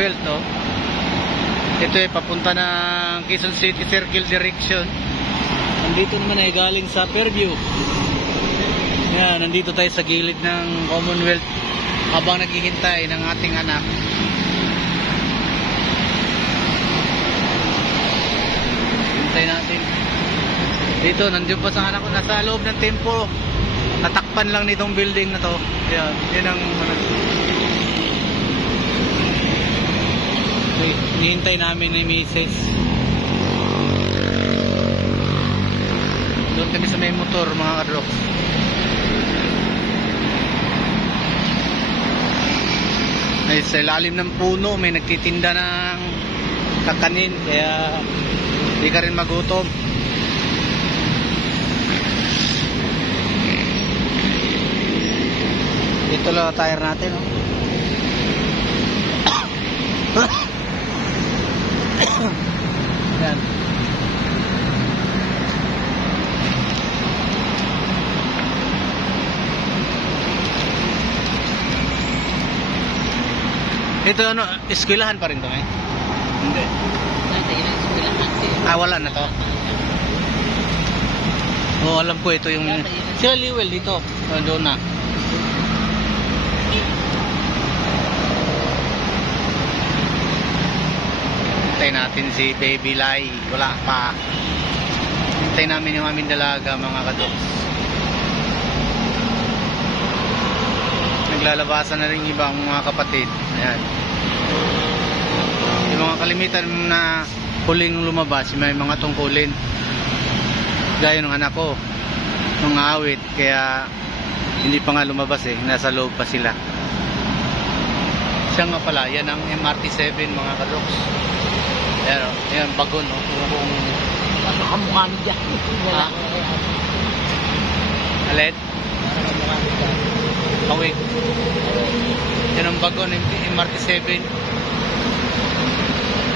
Commonwealth, oh. Ito ay papunta ng Quezon City Circle direction. Nandito naman ay galing sa Fairview. Yan, nandito tayo sa gilid ng Commonwealth habang naghihintay ng ating anak. Hintay natin. Dito, nandiyan pa sa anak ko. Nasa loob ng tempo. Natakpan lang nitong building na to. Yan, yan ang okay, hinihintay namin ni Mrs. Doon kami sa may motor, mga kadroks. Ay, sa ilalim ng puno may nagtitinda ng kakanin, kaya hindi ka rin magutom. Ito lang tire natin, oh. Yan. Ito ano, eskwelahan pa rin to eh? Hindi. Ah, wala na to. Oh, alam ko ito yung sila Liwel dito. Doon na. Hintay natin si Baby Lai. Wala pa. Hintay namin yung aming dalaga, mga kadoks. Naglalabasan na rin ibang mga kapatid. Ayan. Yung mga kalimitan na huling lumabas, may mga tungkulin. Gaya ng anak ko, nung awit, kaya hindi pa nga lumabas eh. Nasa loob pa sila. Siya nga pala, yan ang MRT7, mga kadoks. Ayan o, ayan, bagon o. Nakamukha mo dyan. Ha? Alin? Awig. Yan ang bagon, MRT7.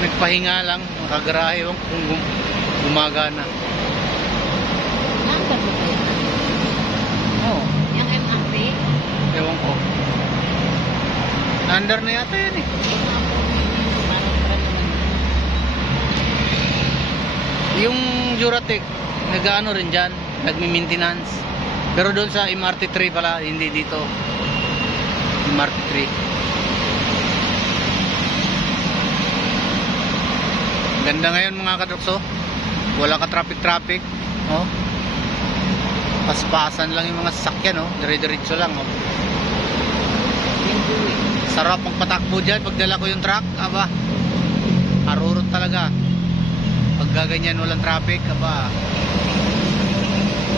Nagpahinga lang, makagarahe kung gumagana. Nandar mo kayo? Oo. Yung MRT? Ewan ko. Nandar na yata yan eh. Yung Juratec, nag-ano rin dyan, nagmi-maintenance. Pero doon sa MRT3 pala, hindi dito. MRT3. Ganda ngayon mga kadrokso. Wala ka traffic. Oh. Paspasan lang yung mga sasakyan, oh. Dire-diretso lang, oh. Sarap magpatakbo dyan. Pagdala ko yung truck, aba. Arurot talaga. Pagkaganyan walang traffic, aba.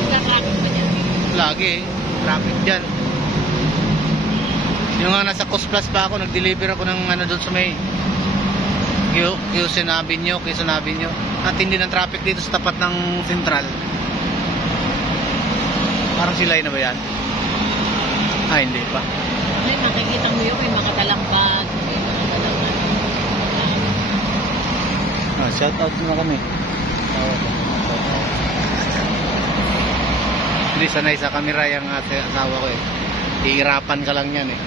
Nagka-traffic ba dyan? Lagi, traffic dyan. Yung nga nasa Coast Plus pa ako, nag-deliver ako ng ano doon sa may Quezon Avenue. At hindi ng traffic dito sa tapat ng Central. Parang silay na ba yan? Ah, hindi pa. Ay, makikita mo yun, may makadalang bag, may makadalang Shout out na kami. Hindi sanay sa camera yung asawa ko eh. Ihirapan ka lang yan eh.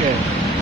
Okay.